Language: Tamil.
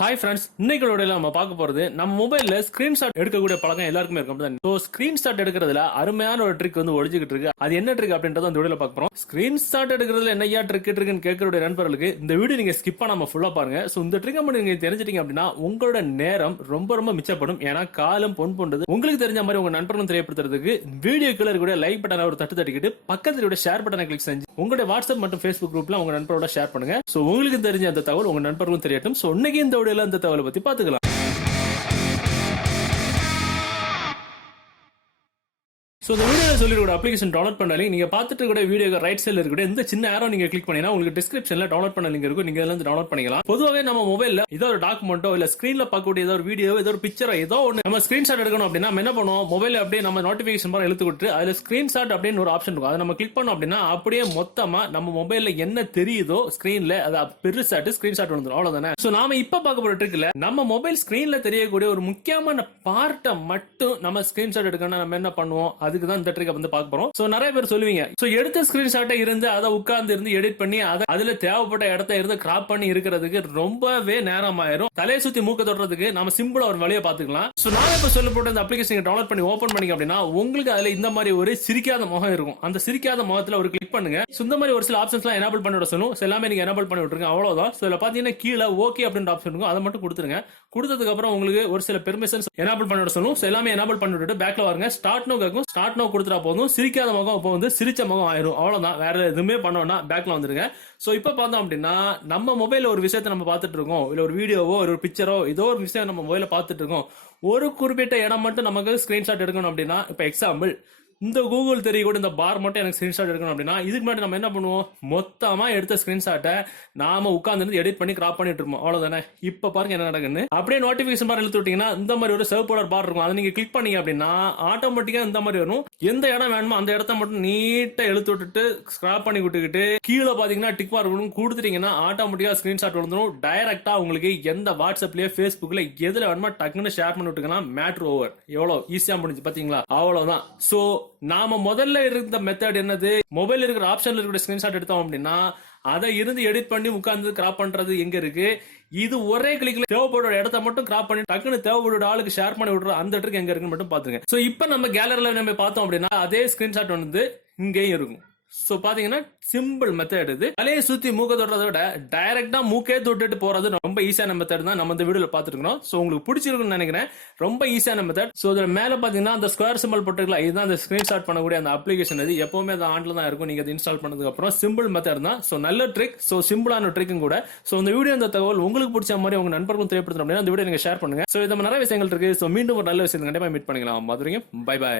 ஹாய் ஃப்ரெண்ட்ஸ், இன்னைக்கு நம்ம பார்க்க போறது நம்ம மொபைல்ல ஸ்கிரீன்ஷாட் எடுக்கக்கூடிய பழக்கம் எல்லாருக்குமே இருக்கும். ஸோ ஸ்கிரீன்ஷாட் எடுக்கிறதுல அருமையான ஒரு ட்ரிக் வந்து ஒழிஞ்சிட்டு இருக்கு. அது என்ன ட்ரிக் அப்படின்றத அந்த வீடியோல பார்க்க போறோம். ஸ்கிரீன்ஷாட் எடுக்கிறதுல என்னையா ட்ரிக் இருக்குன்னு கேட்கக்கூடிய நண்பர்களுக்கு இந்த வீடியோ நீங்க ஸ்கிப் பண்ணாம ஃபுல்லா பாருங்க. ஸோ இந்த ட்ரிக் மட்டும் நீங்க தெரிஞ்சிட்டீங்க அப்படின்னா உங்களோட நேரம் ரொம்ப ரொம்ப மிச்சப்படும். ஏன்னா காலம் பொன் போன்றது. உங்களுக்கு தெரிஞ்ச மாதிரி உங்க நண்பர்களும் தெரியப்படுத்துறதுக்கு வீடியோ கீழே இருக்கக்கூடிய லைக் பட்டனை ஒரு தட்டு தட்டிக்கிட்டு பக்கத்துல ஷேர் பட்டனை கிளிக் செஞ்சு உங்களுடைய வாட்ஸ்அப் மற்றும் ஃபேஸ்புக் குரூப்ல உங்க நண்பரோட ஷேர் பண்ணுங்க. ஸோ உங்களுக்கு தெரிஞ்ச அந்த தகவல் உங்க நண்பர்களும் தெரியட்டும். ஸோ இன்னைக்கு இந்த வீடியோல அந்த தகவலை பத்தி பாத்துக்கலாம். ஸோ இந்த வீடியோ சொல்லிருக்க அப்ளிகேஷன் டவுன்லோட் பண்ணாலே நீங்க பார்த்துட்டு கூட வீடியோ ரைட் சைடில் இருக்க இந்த சின்ன ஆரோ நீங்க கிளிக் பண்ணீங்கன்னா உங்களுக்கு டிஸ்கிரிப்ஷன்ல டவுன்லோட் பண்ண லிங்க் இருக்கும். நீங்க இருந்து டவுன்லோட் பண்ணிக்கலாம். பொதுவாகவே நம்ம மொபைல்ல ஏதோ ஒரு டாக்குமெண்ட்டோ இல்ல ஸ்கிரீன்ல பார்க்கக்கூடிய ஏதோ ஒரு வீடியோ ஏதோ ஒரு பிக்சரோ ஏதோ ஒன்று நம்ம ஸ்கிரீன்ஷாட் எடுக்கணும் அப்படின்னா நம்ம என்ன பண்ணுவோம், மொபைல் அப்படியே நம்ம நோட்டிபிகேஷன் பார் எழுத்து கொடுத்து அதுல ஸ்கிரீன்ஷாட் அப்படின்னு ஒரு ஆப்ஷன் இருக்கும். அதை நம்ம கிளிக் பண்ணோம் அப்படின்னா அப்படியே மொத்தமா நம்ம மொபைல்ல என்ன தெரியுதோ ஸ்கிரீன்ல அதை பெருசாட்டு ஸ்கிரீன்ஷாட் வந்துடும். அவ்வளவுதானே. ஸோ நாம இப்ப பார்க்க போற ட்ரிக்ல நம்ம மொபைல் ஸ்கிரீன்ல தெரியக்கூடிய ஒரு முக்கியமான பார்ட்டை மட்டும் நம்ம ஸ்கிரீன்ஷாட் எடுக்கணும். நம்ம என்ன பண்ணுவோம், அதுக்கு தான் இந்த ட்ரிக் வந்து பார்க்க போறோம். சோ நிறைய பேர் சொல்லுவீங்க, சோ எடுத்த ஸ்கிரீன்ஷாட்டை இருந்து அதை உட்கார்ந்து இருந்து எடிட் பண்ணி அதுல தேவைப்பட்ட இடத்த இருந்து கிராப் பண்ணி இருக்கிறதுக்கு ரொம்பவே நேரம் ஆயிரும். தலையை சுத்தி மூக்க தொடுறதுக்கு நம்ம சிம்பிளா ஒரு வழியை பாத்துக்கலாம். சோ நான் இப்ப சொல்ல போட்ட இந்த அப்ளிகேஷன் டவுன்லோட் பண்ணி ஓபன் பண்ணீங்க அப்படின்னா உங்களுக்கு அதுல இந்த மாதிரி ஒரு சிரிக்காத முகம் இருக்கும். அந்த சிரிக்காத முகத்துல ஒரு கிளிக் பண்ணுங்க. இந்த மாதிரி ஒரு சில ஆப்ஷன்ஸ் எல்லாம் எனேபிள் பண்ணி விட சொல்லும். எல்லாமே நீங்க எனேபிள் பண்ணி விட்டுருங்க. அவ்வளவுதான். சோ இதுல பாத்தீங்கன்னா கீழே ஓகே அப்படின்ற ஆப்ஷன் இருக்கும். அதை மட்டும் கொடுத்துருங்க. கொடுத்ததுக்கு அப்புறம் உங்களுக்கு ஒரு சில பெர்மிஷன்ஸ் எனேபிள் பண்ணி விட சொல்லும். எல்லாமே எனேபிள் பண்ணி விட்டுட்டு பேக்ல வருங்க. ஸ்டார்ட் நோ கேட்கும். ஸ்டார்ட் நோ கொடுத்துட்டா போதும். சிரிக்காத முகம் இப்போ வந்து சிரிச்ச முகம் ஆயிரும். அவ்வளவுதான். வேற எதுவுமே பண்ணோம்னா பேக்ல வந்துருங்க. சோ இப்ப பார்த்தோம் அப்படின்னா நம்ம மொபைல்ல ஒரு விஷயத்தை நம்ம பார்த்துட்டு இருக்கோம். இல்ல ஒரு வீடியோவோ ஒரு பிக்சரோ ஏதோ ஒரு விஷயம் நம்ம மொபைல்ல பார்த்துட்டு இருக்கோம். ஒரு குறிப்பிட்ட இடம் மட்டும் நமக்கு ஸ்கிரீன்ஷாட் எடுக்கணும் அப்படின்னா, இப்ப எக்ஸாம்பிள் இந்த கூகுள் தெரியக்கூட இந்த பார் மட்டும் எனக்கு ஸ்கிரீன்ஷாட் எடுக்கணும் அப்படின்னா இதுக்கு முன்னாடி நம்ம என்ன பண்ணுவோம், மொத்தமா எடுத்த ஸ்கிரீன்ஷாட்டை நாம உட்கார்ந்து எடிட் பண்ணி கிராப் பண்ணிட்டு இருப்போம். அவ்வளவுதானே. இப்ப பாருங்க என்ன நடக்குன்னு. அப்படியே நோட்டிபிகேஷன் பார் இழுத்து விட்டீங்கன்னா இந்த மாதிரி ஒரு சேவ் பார்டர் பார் இருக்கும். அதை நீங்க கிளிக் பண்ணீங்க அப்படின்னா ஆட்டோமேட்டிக்கா இந்த மாதிரி வரும். எந்த இடம் வேணுமோ அந்த இடத்த மட்டும் நீட்டா இழுத்து விட்டுட்டு ஸ்கிராப் பண்ணி விட்டுக்கிட்டு கீழே பாத்தீங்கன்னா டிக் மார்க் கொடுத்துட்டீங்கன்னா ஆட்டோமேட்டிக்கா ஸ்கிரீன்ஷாட் வந்துடும். டைரக்டா உங்களுக்கு எந்த வாட்ஸ்அப்லயே ஃபேஸ்புக்ல எதுல வேணுமோ டக்குன்னு ஷேர் பண்ணி விட்டுக்கலாம். Matter over. எவ்வளவு ஈஸியா முடிஞ்சு பாத்தீங்களா. அவ்வளவுதான். சோ நாம முதல்ல இருந்த மெத்தட் என்னது, மொபைல் இருக்கிற ஆப்ஷன்ல இருக்கிற ஸ்கிரீன்ஷாட் எடுத்தோம் அப்படின்னா அதை இருந்து எடிட் பண்ணி உட்கார்ந்து கிராப் பண்றது எங்க இருக்கு. இது ஒரே கிளிக்ல தேவைப்படுற இடத்த மட்டும் கிராப் பண்ணி டக்குன்னு தேவைப்படுற ஆளுக்கு ஷேர் பண்ணி விடுற அந்த ட்ரிக் எங்க இருக்குன்னு மட்டும் பாத்துங்க. சோ இப்ப நம்ம கேலரியில நம்ம பார்த்தோம் அப்படின்னா அதே ஸ்கிரீன்ஷாட் வந்து இங்கேயும் இருக்கும். சோ பாத்தீங்கன்னா சிம்பிள் மெத்தட் இது. தலையை சுத்தி மூக்க தொடுறதை விட டைரக்டா மூக்கே தொட்டுட்டு போறது ரொம்ப ஈஸியான மெத்தட் தான் நம்ம இந்த வீடியோல பாத்துருக்கோம். சோ உங்களுக்கு பிடிச்சிருக்குன்னு நினைக்கிறேன். ரொம்ப ஈஸியான மெத்தட். சோ இதுல மேல பாத்தீங்கன்னா அந்த ஸ்கொயர் சிம்பிள் போட்டுக்கலாம். இதுதான் அந்த ஸ்கிரீன்ஷாட் பண்ணக்கூடிய அந்த அப்ளிகேஷன். இது எப்பவுமே அது ஆன்ல தான் இருக்கும். நீங்க இன்ஸ்டால் பண்ணதுக்கு அப்புறம் சிம்பிள் மெத்தட் தான். சோ நல்ல ட்ரிக். சோ சிம்பிளான ட்ரிக்கும் கூட. சோ இந்த வீடியோ இந்த தகவல் உங்களுக்கு பிடிச்ச மாதிரி உங்க நண்பர்களும் தெரியப்படுத்தணும் அப்படின்னா இந்த வீடியோ நீங்க ஷேர் பண்ணுங்க. சோ இது நிறைய விஷயங்கள் இருக்கு. சோ மீண்டும் ஒரு நல்ல விஷயம் கண்டிப்பா மீட் பண்ணிக்கலாம். மதுரையும் பை பை.